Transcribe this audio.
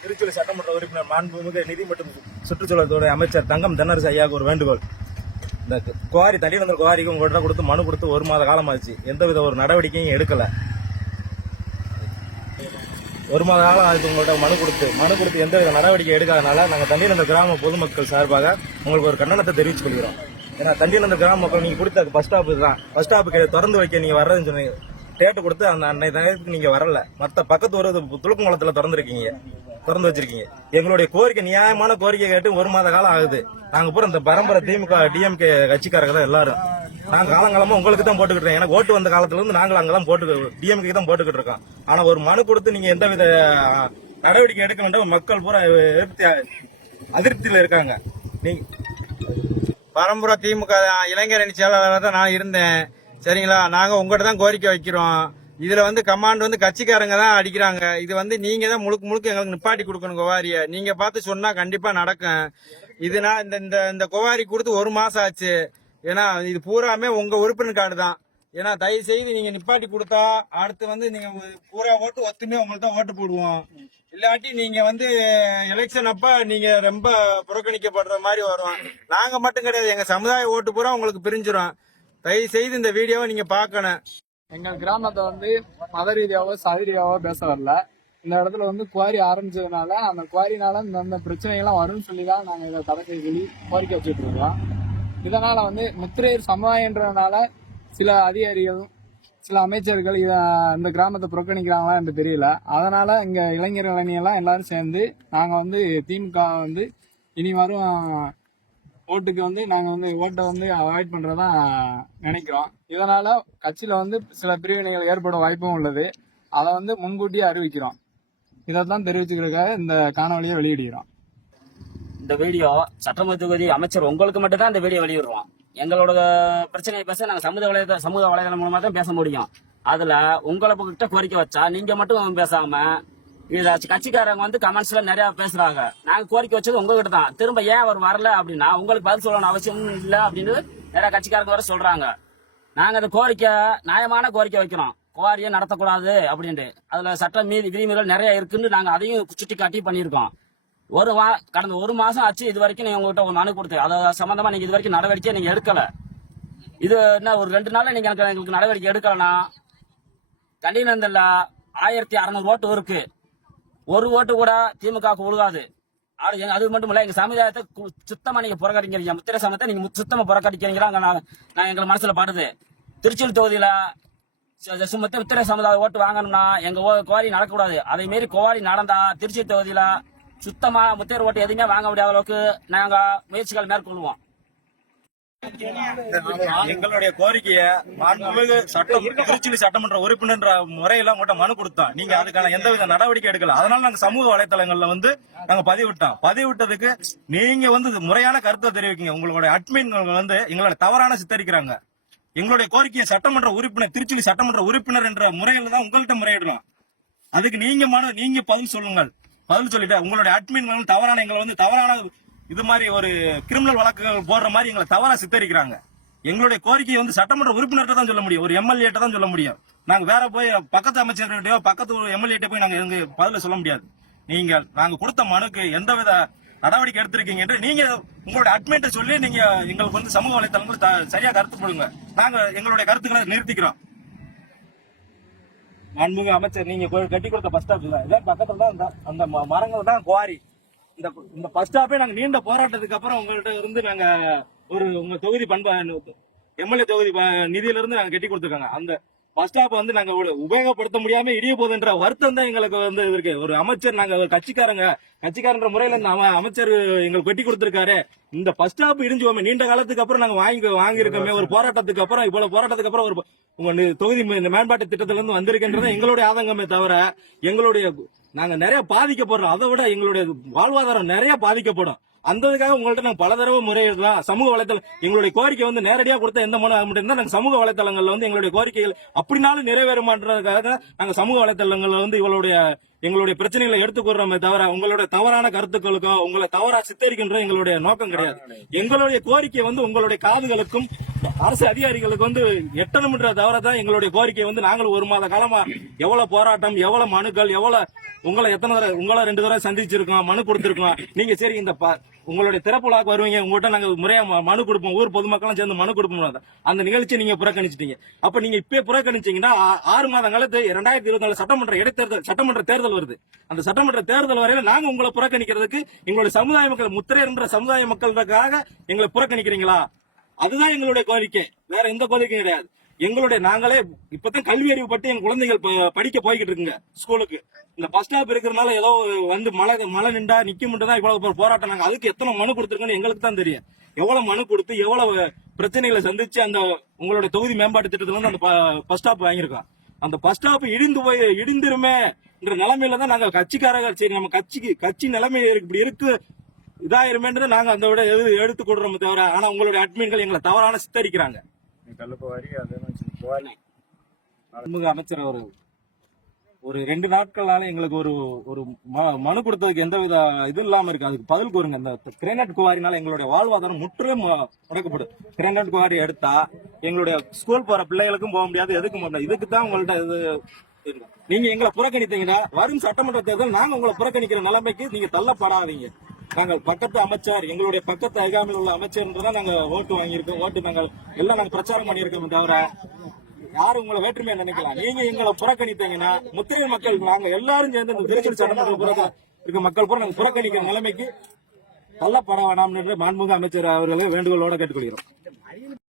திருச்சூர் சட்டமன்ற உறுப்பினர் மாண்புமிகு நிதி மற்றும் சுற்றுச்சூழல் துறை அமைச்சர் தங்கம் தென்னரசு ஐயாவுக்கு ஒரு வேண்டுகோள். இந்த குவாரி தண்ணீர் குவாரிக்கு உங்கள்கிட்ட கொடுத்து மனு கொடுத்து 1 மாத காலமாச்சு, எந்தவித ஒரு நடவடிக்கையும் எடுக்கல. 1 மாத காலம் ஆச்சு உங்கள்கிட்ட மனு கொடுத்து எந்தவித நடவடிக்கை எடுக்காதனால நாங்கள் தண்ணீர் கிராம பொதுமக்கள் சார்பாக உங்களுக்கு ஒரு கண்டனத்தை தெரிவித்துக் கொள்கிறோம். ஏன்னா தண்ணீர் கிராம மக்கள் நீங்க கொடுத்த பஸ் ஸ்டாப்பு தான், பஸ் ஸ்டாப்புக்கு திறந்து வைக்க நீங்க வர்றதுன்னு சொன்னீங்க, டேட்டு கொடுத்து அந்த அன்னைக்கு நேரத்துக்கு நீங்க வரல. மற்ற பக்கத்து ஒரு துளுக்குங்குளத்துல திறந்து வச்சிருக்கீங்க. எங்களுடைய கோரிக்கை நியாயமான கோரிக்கை கேட்டு 1 மாத காலம் ஆகுது. நாங்க பூரா இந்த பரம்பரை திமுக டிஎம்கே கட்சிக்காரங்க தான் எல்லாரும். நாங்க காலங்காலமா உங்களுக்கு தான் போட்டுக்கிட்டு இருக்கோம். எனக்கு ஓட்டு வந்த காலத்துல இருந்து நாங்களும் அங்கெல்லாம் டிஎம்கே தான் போட்டுக்கிட்டு இருக்கோம். ஆனா ஒரு மனு கொடுத்து நீங்க எந்தவித நடவடிக்கை எடுக்க வேண்டாம். மக்கள் பூரா அதிருப்தியில இருக்காங்க. நீங்க பரம்பரை திமுக இளைஞரணி செயலாளராக தான் நான் இருந்தேன். சரிங்களா, நாங்க உங்கள்கிட்ட தான் கோரிக்கை வைக்கிறோம். இதுல கமாண்ட் கட்சிக்காரங்க தான் அடிக்கிறாங்க. இது நீங்க தான் முழுக்க எங்களுக்கு நிப்பாட்டி கொடுக்கணும். குவாரிய நீங்க பார்த்து சொன்னா கண்டிப்பா நடக்கும். இதுனா இந்த குவாரி கொடுத்து 1 மாசம் ஆச்சு. ஏன்னா இது பூராமே உங்க உறுப்பினர் கார்டு தான். ஏன்னா தயவு செய்து நீங்க நிப்பாட்டி கொடுத்தா அடுத்து நீங்க பூரா ஓட்டு ஒத்துமே உங்களுக்கு தான் ஓட்டு போடுவோம். இல்லாட்டி நீங்க எலெக்ஷன் அப்ப நீங்க ரொம்ப புறக்கணிக்கப்படுற மாதிரி வரும். நாங்க மட்டும் கிடையாது, எங்க சமுதாய ஓட்டு பூரா உங்களுக்கு பிரிஞ்சிடும். தயவு செய்து இந்த வீடியோவை நீங்க பாக்கணும். எங்கள் கிராமத்தை மத ரீதியாவோ சாதி ரீதியாவோ பேச வரல. இந்த இடத்துல குவாரி ஆரம்பிச்சதுனால அந்த குவாரினால இந்த பிரச்சனைகள்லாம் வரும்னு சொல்லிதான் நாங்க இதை தடை செய்ய சொல்லி கோரிக்கை வச்சுட்டு இருக்கோம். இதனால முத்திரையர் சமுதாயன்றதுனால சில அதிகாரிகள் சில அமைச்சர்கள் இந்த கிராமத்தை புறக்கணிக்கிறாங்களா என்று தெரியல. அதனால இங்க இளைஞர்கள் அணியெல்லாம் எல்லாரும் சேர்ந்து நாங்க திமுக இனி வரும் ஓட்டுக்கு நாங்க ஓட்டை அவாய்ட் பண்றதா நினைக்கிறோம். இதனால கட்சியில சில பிரிவினைகள் ஏற்பட வாய்ப்பும் உள்ளது. அதை முன்கூட்டியே அறிவிக்கிறோம். இதைத்தான் தெரிவிச்சுக்கிறதுக்காக இந்த காணொலியை வெளியிடுகிறோம். இந்த வீடியோ சட்டமன்ற தொகுதி அமைச்சர் உங்களுக்கு மட்டும் தான் இந்த வீடியோ வெளியிடுறோம். எங்களோட பிரச்சனையை பேச நாங்க சமூக வலைதளம் மூலமா தான் பேச முடியும். அதுல உங்களை கிட்ட கோரிக்கை வச்சா நீங்க மட்டும் பேசாம இதுல கட்சிக்காரங்க கமெண்ட்ஸ்ல நிறைய பேசுறாங்க. நாங்க கோரிக்கை வச்சது உங்ககிட்ட தான். திரும்ப ஏன் அவர் வரல அப்படின்னா உங்களுக்கு பதில் சொல்லணும் அவசியம் இல்ல அப்படின்னு நிறைய கட்சிக்காரங்க வர சொல்றாங்க. நாங்க அந்த கோரிக்கை நியாயமான கோரிக்கை வைக்கிறோம். குவாரியை நடத்தக்கூடாது அப்படின்ட்டு அதுல சட்ட விதிமுறைகள் நிறைய இருக்குன்னு நாங்க அதையும் சுட்டி காட்டி பண்ணியிருக்கோம். கடந்த 1 மாசம் ஆச்சு இது வரைக்கும் நீங்க உங்ககிட்ட ஒரு மனு கொடுத்து அதை சம்பந்தமா நீங்க இது வரைக்கும் நடவடிக்கை நீங்க எடுக்கல. இது என்ன ஒரு 2 நாள்ல நீங்க எங்களுக்கு நடவடிக்கை எடுக்கலன்னா கண்டினந்தல்ல 1600 ஓட்டு இருக்கு. ஒரு ஓட்டு கூட திமுக உழுகாது. அது மட்டும் இல்ல, எங்க சமுதாயத்தை சுத்தமா நீங்க புறக்கணிக்கிறீங்க. முத்திரை சமயத்தை நீங்க சுத்தமா புறக்கணிக்கிறீங்களா நான் எங்க மனசுல பாடுது. திருச்சூர் தொகுதியில முத்திரை சமுதாய ஓட்டு வாங்கணும்னா எங்க குவாரி நடக்கக்கூடாது. அதே மாரி குவாரி நடந்தா திருச்சி தொகுதியில சுத்தமா முத்திரை ஓட்டு எதுவுமே வாங்க முடியாத அளவுக்கு நாங்க முயற்சிகள் மேற்கொள்வோம். எங்களுடைய கோரிக்கையை மாண்புமிகு திருச்சி சட்டமன்ற உறுப்பினர் முறையில உங்கள்கிட்ட மனு கொடுத்தோம். நீங்க அதுக்கான எந்தவித நடவடிக்கை எடுக்கல. அதனால நாங்க சமூக வலைதளங்கள்ல நாங்க பதிவிட்டதுக்கு நீங்க முறையான கருத்தை தெரிவிக்கீங்க. உங்களுடைய அட்மின்கள் எங்களோட தவறான சித்தரிக்கிறாங்க. எங்களுடைய கோரிக்கையை சட்டமன்ற உறுப்பினர் திருச்சி சட்டமன்ற உறுப்பினர் என்ற முறையில தான் உங்கள்கிட்ட முறையிடலாம். அதுக்கு நீங்க பதில் சொல்லுங்கள். பதில் சொல்லிட்டு உங்களுடைய அட்மின்கள் தவறான எங்களை தவறான இது மாதிரி ஒரு கிரிமினல் வழக்குகள் போடுற மாதிரி எங்களை தவறா சித்தரிக்கிறாங்க. எங்களுடைய கோரிக்கையை சட்டமன்ற உறுப்பினர்கிட்ட தான் சொல்ல முடியும், ஒரு எம்எல்ஏ தான் சொல்ல முடியும். நாங்க வேற போய் பக்கத்து அமைச்சர்கிட்டயோ பக்கத்து எம்எல்ஏ போய் நாங்க எங்க பதில சொல்ல முடியாது. நாங்க கொடுத்த மனுக்கு எந்தவித நடவடிக்கை எடுத்திருக்கீங்க என்று நீங்க உங்களுடைய அட்மின்ட்ட சொல்லி நீங்க எங்களுக்கு சமூக வலைத்தளங்கள் சரியா கருத்து போடுங்க. நாங்க எங்களுடைய கருத்துக்களை நிறுத்திக்கிறோம். மாண்புமிகு அமைச்சர், நீங்க கட்டி கொடுத்த பஸ் ஸ்டாப் இதே பக்கத்துல தான் அந்த மரங்கள் தான் குவாரி. இந்த பஸ் ஸ்டாப்பே நாங்க நீண்ட போராட்டத்துக்கு அப்புறம் உங்கள்கிட்ட நாங்க உங்க தொகுதி எம்எல்ஏ தொகுதி நிதியில இருந்து நாங்க கட்டி கொடுத்துருக்காங்க. அந்த பஸ் ஸ்டாப் நாங்க உபயோகப்படுத்த முடியாம இடிய போகுதுன்ற வருத்தம் தான் எங்களுக்கு இருக்கு. ஒரு அமைச்சர் நாங்க கட்சிக்காரன்ற முறையில இந்த அமைச்சர் எங்களுக்கு கட்டி கொடுத்திருக்காரு. இந்த பஸ் ஸ்டாப் இடிஞ்சுவோமே நீண்ட காலத்துக்கு அப்புறம் நாங்க வாங்கியிருக்கோமே. ஒரு போராட்டத்துக்கு அப்புறம் இவ்வளவு போராட்டத்துக்கு அப்புறம் உங்க தொகுதி மேம்பாட்டு திட்டத்துல இருந்து வந்திருக்கின்றது எங்களுடைய ஆதங்கமே தவிர நாங்க நிறைய பாதிக்கப்படுறோம். அதை விட எங்களுடைய வாழ்வாதாரம் நிறைய பாதிக்கப்படும். அந்ததுக்காக உங்கள்ட்ட நாங்க பல தடவை முறையிடலாம். சமூக வலைத்தளம் எங்களுடைய கோரிக்கை நேரடியா கொடுத்த எந்த மனு ஆக முடியும். நாங்க சமூக வலைத்தளங்கள்ல எங்களுடைய கோரிக்கைகள் அப்படினாலும் நிறைவேறுமான்றதுக்காக நாங்க சமூக வலைத்தளங்கள்ல இவளுடைய எங்களுடைய பிரச்சனைகளை எடுத்துக்கொள்றோமே தவிர உங்களுடைய தவறான கருத்துக்களுக்கோ உங்களை தவறா சித்தரிக்கின்ற எங்களுடைய நோக்கம் கிடையாது. எங்களுடைய கோரிக்கை வந்து உங்களுடைய காதுகளுக்கும் அரசு அதிகாரிகளுக்கு வந்து எட்டணும்ன்ற தவிர தான் எங்களுடைய கோரிக்கை வந்து நாங்களும் ஒரு மாத காலமா எவ்வளவு போராட்டம், எவ்வளவு மனுக்கள், எவ்வளவு உங்களை எத்தனை தடவை உங்களை 2 தடவை சந்திச்சிருக்கோம், மனு கொடுத்திருக்கோம். நீங்க சரி இந்த உங்களுடைய திறப்புலாக்கு வருவீங்க, உங்ககிட்ட நாங்க முறையா மனு கொடுப்போம், ஊர் பொதுமக்களும் சேர்ந்து மனு கொடுப்போம். அந்த நிகழ்ச்சியை நீங்க புறக்கணிச்சிட்டீங்க. அப்ப நீங்க இப்ப புறக்கணிச்சீங்கன்னா 6 மாத காலத்து 2024 சட்டமன்ற இடைத்தேர்தல் சட்டமன்ற தேர்தல் வருது. அந்த சட்டமன்ற தேர்தல் வரையில நாங்க உங்களை புறக்கணிக்கிறதுக்கு எங்களுடைய சமுதாய மக்கள் முத்திரையர்ன்ற சமுதாய மக்களுக்காக எங்களை புறக்கணிக்கிறீங்களா? அதுதான் எங்களுடைய கோரிக்கை, வேற எந்த கோரிக்கையும் கிடையாது. எங்களுடைய நாங்களே இப்பதான் கல்வி அறிவு பட்டு எங்க குழந்தைகள் படிக்க போய்கிட்டு இருக்குங்க ஸ்கூலுக்கு. இந்த பஸ் ஸ்டாப் இருக்கிறதுனால ஏதோ வந்து மழை நின்றா நிக்க தான் இவ்வளவு போராட்டம். நாங்க அதுக்கு எத்தனை மனு கொடுத்துருக்கோன்னு எங்களுக்கு தான் தெரியும். எவ்வளவு மனு கொடுத்து எவ்வளவு பிரச்சனைகளை சந்திச்சு அந்த உங்களுடைய தொகுதி மேம்பாட்டு திட்டத்துல வந்து அந்த பஸ் ஸ்டாப் வாங்கியிருக்கோம். அந்த பஸ் ஸ்டாப் இடிந்துருமே என்ற நிலைமையில தான் நாங்க கட்சிக்காரங்க சரி நம்ம கட்சி நிலைமை இப்படி இருக்கு இதாயிருமேன்றதை நாங்க அந்த விட எடுத்து கொடுறோம் தவிர, ஆனா உங்களுடைய அட்மின்கள் எங்களை தவறான சித்தரிக்கிறாங்க. அமைச்சர் ஒரு 2 நாட்களால எங்களுக்கு ஒரு மனு கொடுத்ததுக்கு எந்த வித இது இல்லாம இருக்கு. அதுக்கு பதில் கூறுங்க. இந்த கிரேனைட் குவாரினால எங்களுடைய வாழ்வாதாரம் முற்றிலும் முடக்கப்படும். கிரேனைட் குவாரி எடுத்தா எங்களுடைய ஸ்கூல் போற பிள்ளைகளுக்கும் போக முடியாது, எதுக்கும் போக முடியாது. இதுக்கு தான் உங்கள்ட்ட இது நீங்க எங்களை புறக்கணித்தீங்கன்னா வரும் சட்டமன்ற தேர்தல் நாங்க உங்களை புறக்கணிக்கிற நிலைமைக்கு நீங்க தள்ளப்படாதீங்க. நாங்கள் பக்கத்து அமைச்சர், எங்களுடைய பக்கத்து அருகாமையில் உள்ள அமைச்சர்ன்றதான் நாங்க ஓட்டு வாங்கியிருக்கோம். ஓட்டு நாங்கள் பிரச்சாரம் பண்ணியிருக்கோம் தவிர யாரும் உங்களை வேற்றுமையா நினைக்கலாம். நீங்க எங்களை புறக்கணித்தீங்கன்னா முத்திரை மக்கள் நாங்க எல்லாரும் சேர்ந்து இந்த திருச்சி சட்டமன்ற இருக்க மக்கள் பூரா நாங்க புறக்கணிக்கிற நிலைமைக்கு தள்ளப்பட வேண்டாம் என்று மாண்புமிகு அமைச்சர் அவர்களை வேண்டுகோளோட கேட்டுக்கொள்கிறோம்.